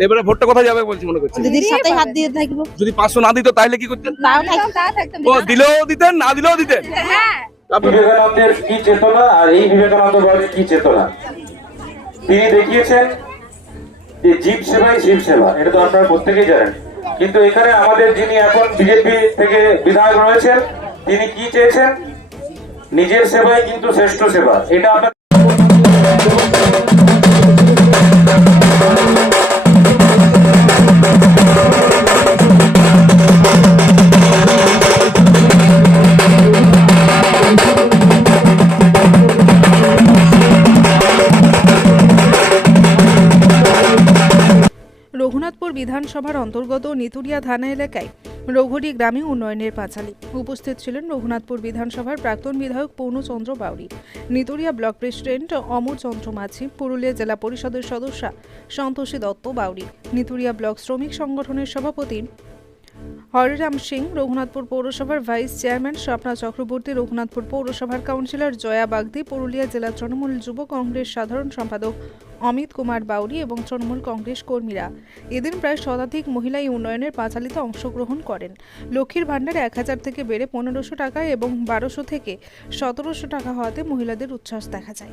এবারে ভোটটা কোথায় যাবে বলছি মনে করছি। দিদির সাথে হাত দিয়ে থাকব। যদি পাঁচশো না দিত তাহলে কি করতেন? ও দিলেও দিতেন না দিলেও দিতেন? আপনি- বিবেকানন্দের কি চেতনা আর এই বিবেকানন্দ বলের কি চেতনা? তিনি দেখিয়েছেন যে জীব সেবাই জীব সেবা এটা তো আপনারা প্রত্যেকেই জানেন। কিন্তু এখানে আমাদের যিনি এখন বিজেপি থেকে বিধায়ক রয়েছেন তিনি কি চেয়েছেন? নিজের সেবাই কিন্তু শ্রেষ্ঠ সেবা এটা আপনার রঘুনাথপুর বিধানসভার অন্তর্গত নিতুরিয়া থানা এলাকায় রঘুরি গ্রামে উন্নয়নের পাঁচালী। উপস্থিত ছিলেন রঘুনাথপুর বিধানসভার প্রাক্তন বিধায়ক পৌনচন্দ্র বাউরি। নিতুরিয়া ব্লক প্রেসিডেন্ট অমরচন্দ্র মাঝি, পুরুলিয়া জেলা পরিষদের সদস্যা সন্তোষী দত্ত বাউরি। নিতুরিয়া ব্লক শ্রমিক সংগঠনের সভাপতি হরিরাম সিং, রঘুনাথপুর পৌরসভার ভাইস চেয়ারম্যান স্বপ্না চক্রবর্তী, রঘুনাথপুর পৌরসভার কাউন্সিলর জয়া বাগদি, পুরুলিয়া জেলা তৃণমূল যুব কংগ্রেস সাধারণ সম্পাদক অমিত কুমার বাউরি এবং তৃণমূল কংগ্রেস কর্মীরা। এদিন প্রায় শতাধিক মহিলা এই উন্নয়নের পাঁচালিতে অংশগ্রহণ করেন। লক্ষ্মীর ভাণ্ডারে এক হাজার থেকে বেড়ে পনেরোশো টাকা এবং বারোশো থেকে সতেরোশো টাকা হওয়াতে মহিলাদের উচ্ছ্বাস দেখা যায়।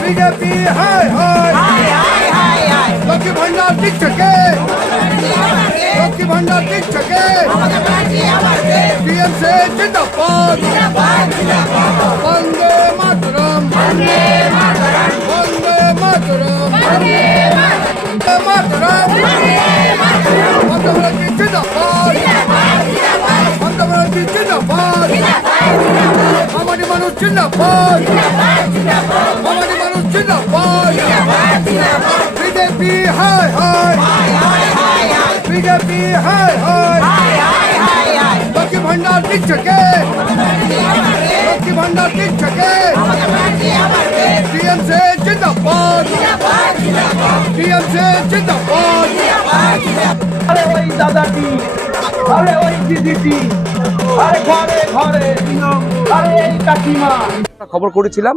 বিজেপি হাই হাই লক্ষ্মী ভান্ডার দিচ্ছে লক্ষ্মী ভান্ডার দিচ্ছে টিএমসি জিন্দাবাদ বন্দে মাতরম বন্দে মাতরম বন্দে মাতরম মানুষ জিন্দাবাদ। আমাদের মানুষ জিন্দাবাদ। বিজেপি হাই হাই বিজেপি হাই হাই লক্ষ্মী ভান্ডার দিচ্ছে কে লক্ষ্মী ভান্ডার দিচ্ছে কে টিএমসি জিন্দাবাদ। টিএমসি জিন্দাবাদ। আরে ওই দাদাটি, আরে ওই দিদিটি খবর করেছিলাম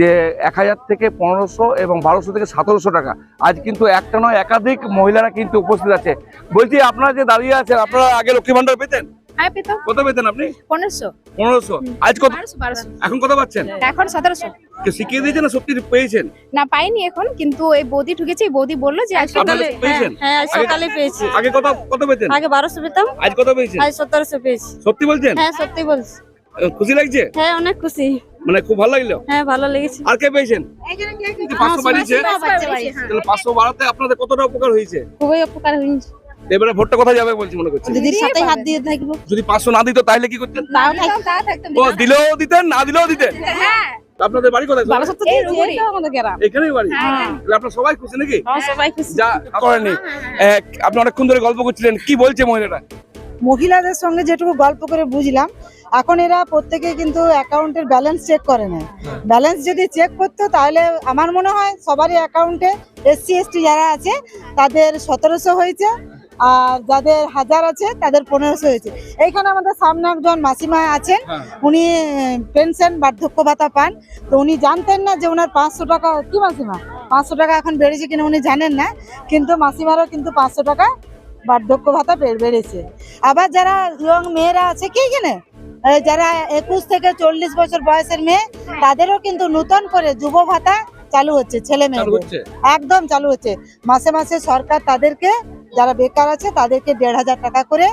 যে এক হাজার থেকে পনেরোশো এবং বারোশো থেকে সতেরোশো টাকা। আজ কিন্তু একটা নয়, একাধিক মহিলারা কিন্তু উপস্থিত আছে। বলছি, আপনারা যে দাঁড়িয়ে আছেন, আপনারা আগে লক্ষ্মী ভান্ডার পেতেন? হ্যাঁ পেতাম। কত পেতেন আপনি? পনেরোশো। পনেরোশো? আজ কত? বারোশো বারোশো। এখন কত পাচ্ছেন? এখন সতেরোশো। কেউ শিখিয়ে দিয়েছেন না সত্যি পেয়েছেন? না পাইনি এখন কিন্তু এই বৌদি ঢুকেছে এই বৌদি বলল যে আজ আপনারা পেয়েছেন? হ্যাঁ আজ সকালে পেয়েছি। আগে কত কত পেতেন? আগে বারোশো পেতাম। আজ কত পেয়েছেন? আজ সতেরোশো পেয়েছি। সত্যি বলছেন? হ্যাঁ সত্যি বলছি। খুশি লাগছে? হ্যাঁ অনেক খুশি। মানে খুব ভালো লাগল? হ্যাঁ ভালো লেগেছে। আর কে পেয়েছেন? পাঁচশো বাড়িয়েছে? হ্যাঁ। পাঁচশো বাড়াতে আপনাদের কতটা উপকার হয়েছে? খুবই উপকার হয়েছে। এবারে ভোটটা কোথায় যাবে বলছি মনে করছি। দিদির সাথে হাত দিয়ে থাকব। যদি পাঁচশো না দিত তাহলে কি করতেন? ও দিলেও দিতেন না দিলেও দিতেন? আপনাদের বাড়ি কোথায়? বারোশো তো এই তো আমাদের গ্রাম। এখানেই বাড়ি? তাহলে আপনারা সবাই খুশি নাকি? হ্যাঁ, সবাই খুশি। যা করেনি। আপনি অনেকক্ষণ ধরে গল্প করছিলেন। কি বলছে মহিলাটা মহিলাদের সঙ্গে যেটুকু গল্প করে বুঝলাম এখন এরা প্রত্যেকে কিন্তু অ্যাকাউন্টের ব্যালেন্স চেক করে না ব্যালেন্স যদি চেক করতো তাহলে আমার মনে হয় সবারই অ্যাকাউন্টে এসসি এসটি যারা আছে তাদের সতেরোশো হয়েছে। আর যাদের হাজার আছে তাদের পনেরোশো হয়েছে। এইখানে আমাদের সামনে একজন মাসিমা আছেন উনি পেনশন বার্ধক্য ভাতা পান। তো উনি জানতেন না যে ওনার পাঁচশো টাকা কি মাসিমা? পাঁচশো টাকা এখন বেড়েছে কিনা উনি জানেন না কিন্তু মাসিমারও কিন্তু পাঁচশো টাকা বার্ধক্য ভাতা বেড়ে- বেড়েছে। আবার যারা ইয়ং মেয়েরা আছে কি কিনে যারা একুশ থেকে চল্লিশ বছর বয়সের মেয়ে তাদেরও কিন্তু নতুন করে যুব ভাতা চালু হচ্ছে ছেলে মেয়েদের। একদম চালু হচ্ছে। মাসে মাসে সরকার তাদেরকে যারা বেকার আছে তাদেরকে দেড় হাজার টাকা করে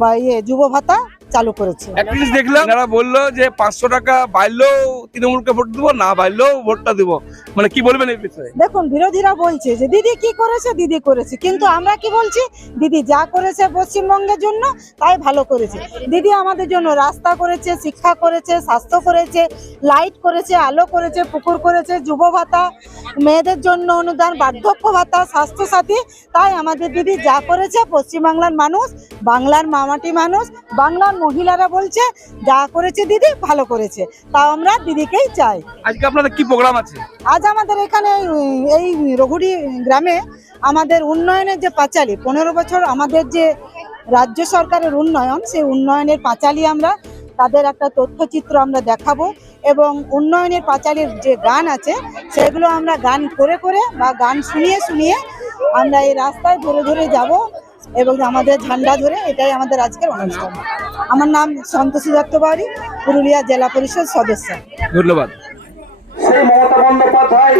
বা ইয়ে যুব ভাতা চালু করেছে। দেখলাম যারা বলল যে পাঁচশো টাকা বাড়লেও তৃণমূলকে ভোট দেবো না বাড়লেও ভোটটা দিব। মানে কি বলবেন এই বিষয়ে? দেখুন বিরোধীরা বলছে যে দিদি কি করেছে? দিদি করেছে। কিন্তু আমরা কি বলছি? দিদি যা করেছে পশ্চিমবঙ্গের জন্য তাই ভালো করেছে। দিদি আমাদের জন্য রাস্তা করেছে শিক্ষা করেছে স্বাস্থ্য করেছে লাইট করেছে আলো করেছে পুকুর করেছে যুব ভাতা মেয়েদের জন্য অনুদান বার্ধক্য ভাতা স্বাস্থ্য সাথী তাই আমাদের দিদি যা করেছে পশ্চিমবাংলার মানুষ বাংলার মামাটি মানুষ বাংলার মহিলারা বলছে যা করেছে দিদি ভালো করেছে। তাও আমরা দিদিকেই চাই। আজকে আপনাদের কি প্রোগ্রাম আছে? আজ আমাদের এখানে এই রঘুড়ি গ্রামে আমাদের উন্নয়নের যে পাঁচালী পনেরো বছর আমাদের যে রাজ্য সরকারের উন্নয়ন সেই উন্নয়নের পাঁচালী আমরা তাদের একটা তথ্যচিত্র আমরা দেখাবো এবং উন্নয়নের পাঁচালীর যে গান আছে সেগুলো আমরা গান করে করে বা গান শুনিয়ে শুনিয়ে আমরা এই রাস্তায় ধরে ধরে যাব। এবং আমাদের ঝান্ডা ধরে এটাই আমাদের আজকের অনুষ্ঠান। আমার নাম সন্তোষী দত্তবাড়ি পুরুলিয়া জেলা পরিষদ সদস্য। ধন্যবাদ। সেই মমতা বন্দ্যোপাধ্যায়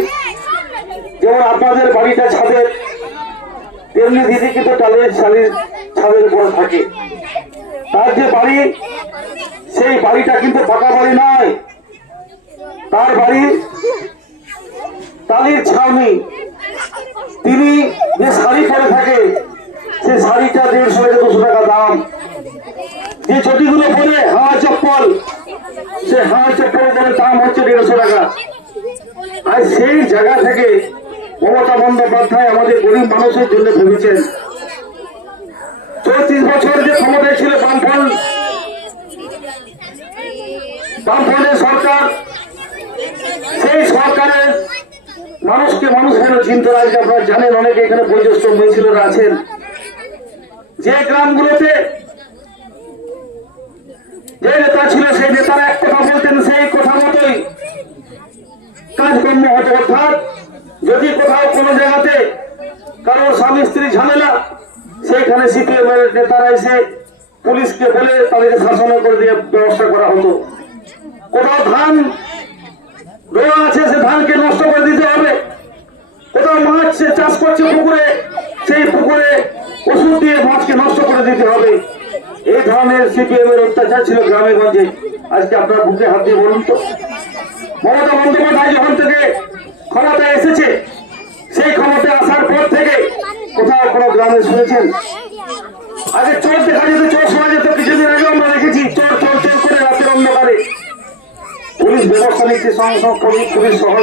যেমন আপনাদের বাড়িটা ছাদের তেমনি দিদি কিন্তু টালের শালির ছাদের উপরে থাকে। তার যে বাড়ি সেই বাড়িটা কিন্তু পাকা বাড়ি নয়। তার বাড়ি টালির ছাউনি। তিনি যে শাড়ি পরে থাকে শাড়িটা দেড়শো থেকে দুশো টাকা দাম। যে চটিগুলো পরে হাওয়া চপ্পল, সে হাওয়া চপ্পলের দাম হচ্ছে দেড়শো টাকা। আর সেই জায়গা থেকে মমতা বন্দ্যোপাধ্যায় আমাদের গরিব মানুষের জন্য ভেবেছেন। চৌত্রিশ বছর যে ক্ষমতায় ছিল বামফ্রন্ট, বামফ্রন্টের সরকার, সেই সরকারের মানুষকে মানুষ কেন চিন্তা আজকে আপনারা জানেন, অনেকে এখানে বয়োজ্যেষ্ঠ মহিলারা আছেন। যে গ্রামগুলোতে যে নেতা ছিল, সেই নেতারা এক কথা বলতেন, সেই কথা মতোই কাজকর্ম হতো। অর্থাৎ যদি কোথাও কোনো জায়গাতে কারও স্বামী স্ত্রী ঝামেলা সেইখানে সিপিএম এর নেতারা এসে পুলিশকে বলে তাদেরকে শাসন করে দিয়ে ব্যবস্থা করা হতো। কোথাও ধান রোয়া আছে, সে ধানকে নষ্ট করে দিতে হবে। কোথাও মাছ সে চাষ করছে পুকুরে, সেই পুকুরে ওষুধ দিয়ে মাছকে নষ্ট করে দিতে হবে। এই ধরনের সিপিএম এর অত্যাচার ছিল গ্রামে গঞ্জে আজকে আপনার বুকে হাত দিয়ে বলুন তো। মমতা বন্দ্যোপাধ্যায় যখন থেকে ক্ষমতায় এসেছে, সেই ক্ষমতায় আসার পর থেকে কোথাও কোনো গ্রামে শুনেছেন? আগে চোর দেখা চোর শোনা যেত, কিছুদিন আগে আমরা দেখেছি, চোর চোর চোর করে রাতের অন্ধকারে। পুলিশ ব্যবস্থা নিচ্ছে সঙ্গে সঙ্গে পুলিশ পুলিশ সহ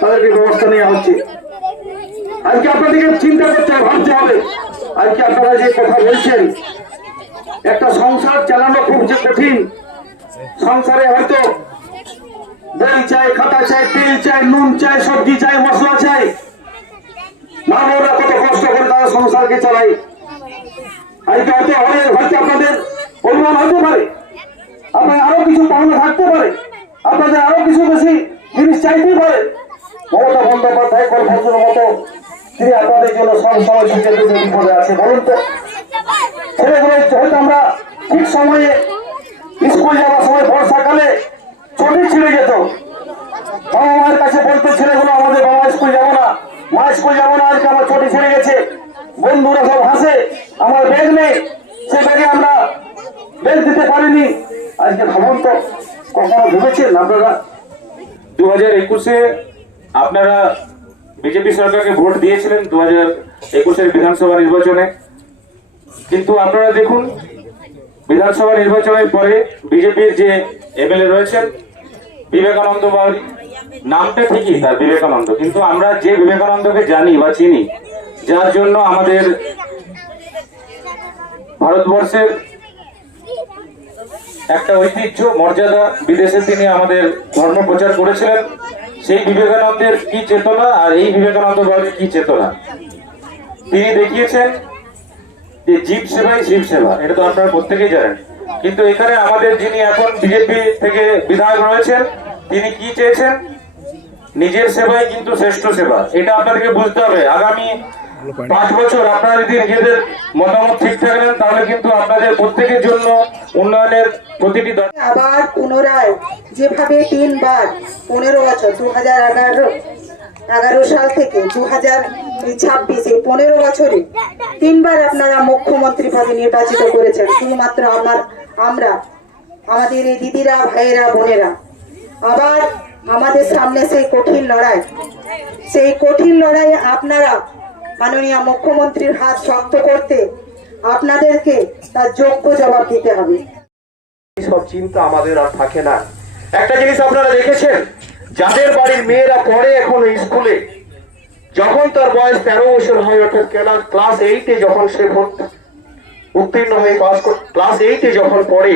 তাদেরকে ব্যবস্থা নেওয়া হচ্ছে। আজকে আপনাদেরকে চিন্তা করতে ভাবতে হবে। আজকে আপনারা যে কথা বলছেন, একটা সংসার চালানো খুব যে কঠিন। সংসারে হয়তো দই চাই, খাতা চাই, তেল চাই, নুন চাই, সবজি চাই, মশলা চাই। মা কত কষ্ট করে তারা সংসারকে চালাই আজকে হয়তো হয়তো আপনাদের অনুমান হতে পারে। আপনার আরও কিছু পাওনা থাকতে পারে। আপনাদের আরও কিছু বেশি জিনিস চাইতেই পারে মমতা বন্দ্যোপাধ্যায় কলফজুর মতো তিনি আপনাদের জন্য সবসময় সুযোগ বিপদে আছে বলুন তো? ছেলেগুলো হয়তো আমরা ঠিক সময়ে স্কুল যাওয়ার সময় বর্ষাকালে ছুটি ছিঁড়ে যেত। বাবা মায়ের কাছে বলতো, ছেলেগুলো, আমাদের বাবা স্কুল যাব না। মা স্কুল যাব না, আজকে আমার ছুটি ছিঁড়ে গেছে। বন্ধুরা সব হাসে, আমার ব্যাগ নেই সে ব্যাগে আমরা ব্যাগ দিতে পারিনি। আজকে ভাবুন তো, কখনো ভেবেছেন আপনারা? দু হাজার একুশে আপনারা বিজেপি সরকারকে ভোট দিয়েছিলেন দু হাজার একুশের বিধানসভা নির্বাচনে। কিন্তু আপনারা দেখুন, বিধানসভা নির্বাচনের পরে বিজেপির যে এমএলএ রয়েছেন, বিবেকানন্দ বাউরি নামটা ঠিকই তার বিবেকানন্দ, কিন্তু আমরা যে বিবেকানন্দকে জানি বা চিনি, যার জন্য আমাদের ভারতবর্ষের একটা ঐতিহ্য, মর্যাদা বিদেশে তিনি আমাদের ধর্ম প্রচার করেছিলেন। সেই বিবেকানন্দের কি চেতনা আর এই বিবেকানন্দ বাউরির কি চেতনা? তিনি দেখিয়েছেন যে জীব সেবাই শিব সেবা, এটা তো আপনারা প্রত্যেকেই জানেন। কিন্তু এখানে আমাদের যিনি এখন বিজেপি থেকে বিধায়ক রয়েছেন, তিনি কি চেয়েছেন? নিজের সেবাই কিন্তু শ্রেষ্ঠ সেবা, এটা আপনাদেরকে বুঝতে হবে। আগামী পাঁচ বছর আপনারা যদি নিজেদের মতামত ঠিক থাকলেন তাহলে কিন্তু আপনাদের প্রত্যেকের জন্য উন্নয়নের প্রতিটি আবার পুনরায় যেভাবে তিনবার পনেরো বছর দু হাজার এগারো এগারো সাল থেকে দু হাজার ছাব্বিশে পনেরো বছরে তিনবার আপনারা মুখ্যমন্ত্রী পদে নির্বাচিত করেছেন। শুধুমাত্র আমার আমরা আমাদের এই দিদিরা ভাইয়েরা বোনেরা। আবার আমাদের সামনে সেই কঠিন লড়াই। সেই কঠিন লড়াইয়ে আপনারা মাননীয় মুখ্যমন্ত্রীর হাত শক্ত করতে আপনাদেরকে তার যোগ্য জবাব দিতে হবে। সব চিন্তা আমাদের আর থাকে না। একটা জিনিস আপনারা দেখেছেন, যাদের বাড়ির মেয়েরা পড়ে এখন স্কুলে, যখন তার বয়স তেরো বছর হয়, অর্থাৎ ক্লাস এইটে যখন সে উত্তীর্ণ হয়ে পাস ক্লাস এইটে যখন পড়ে,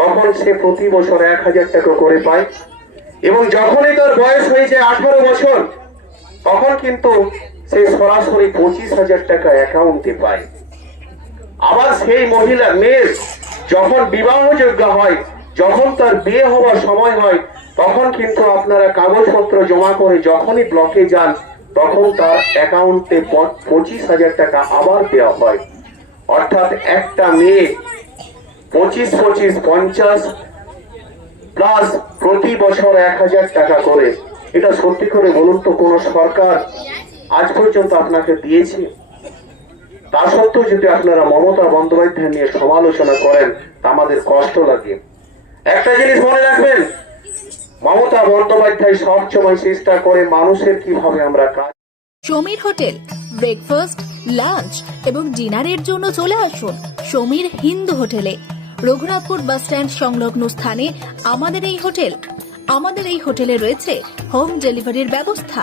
তখন সে প্রতি বছর এক হাজার টাকা করে পায়। এবং যখনই তার বয়স হয়ে যায় আঠারো বছর, তখন কিন্তু সে সরাসরি পঁচিশ হাজার টাকা অ্যাকাউন্টে পায়। আবার সেই মহিলা মেয়ের যখন বিবাহযোগ্য হয়, যখন তার বিয়ে হওয়ার সময় হয়, তখন কিন্তু আপনারা কাগজপত্র জমা করে যখনই ব্লকে যান, তখন তার অ্যাকাউন্টে পঁচিশ হাজার টাকা আবার দেওয়া হয়। অর্থাৎ একটা মেয়ে পঁচিশ পঁচিশ, পঞ্চাশ প্লাস প্রতি বছর এক হাজার টাকা করে। এটা সত্যি করে বলুন তো, কোন সরকার আজ পর্যন্ত আপনাকে দিয়েছে। তা সত্ত্বেও যদি আপনারা মমতা বন্দ্যোপাধ্যায় নিয়ে সমালোচনা করেন, তা আমাদের কষ্ট লাগে। একটা জিনিস মনে রাখবেন, মমতা বন্দ্যোপাধ্যায় সবসময় চেষ্টা করে মানুষের কীভাবে আমরা কাজ সমীর হোটেল ব্রেকফাস্ট লাঞ্চ এবং ডিনারের জন্য চলে আসুন সমীর হিন্দু হোটেলে। রঘুনাথপুর বাস স্ট্যান্ড সংলগ্ন স্থানে আমাদের এই হোটেল, আমাদের এই হোটেলে রয়েছে হোম ডেলিভারির ব্যবস্থা।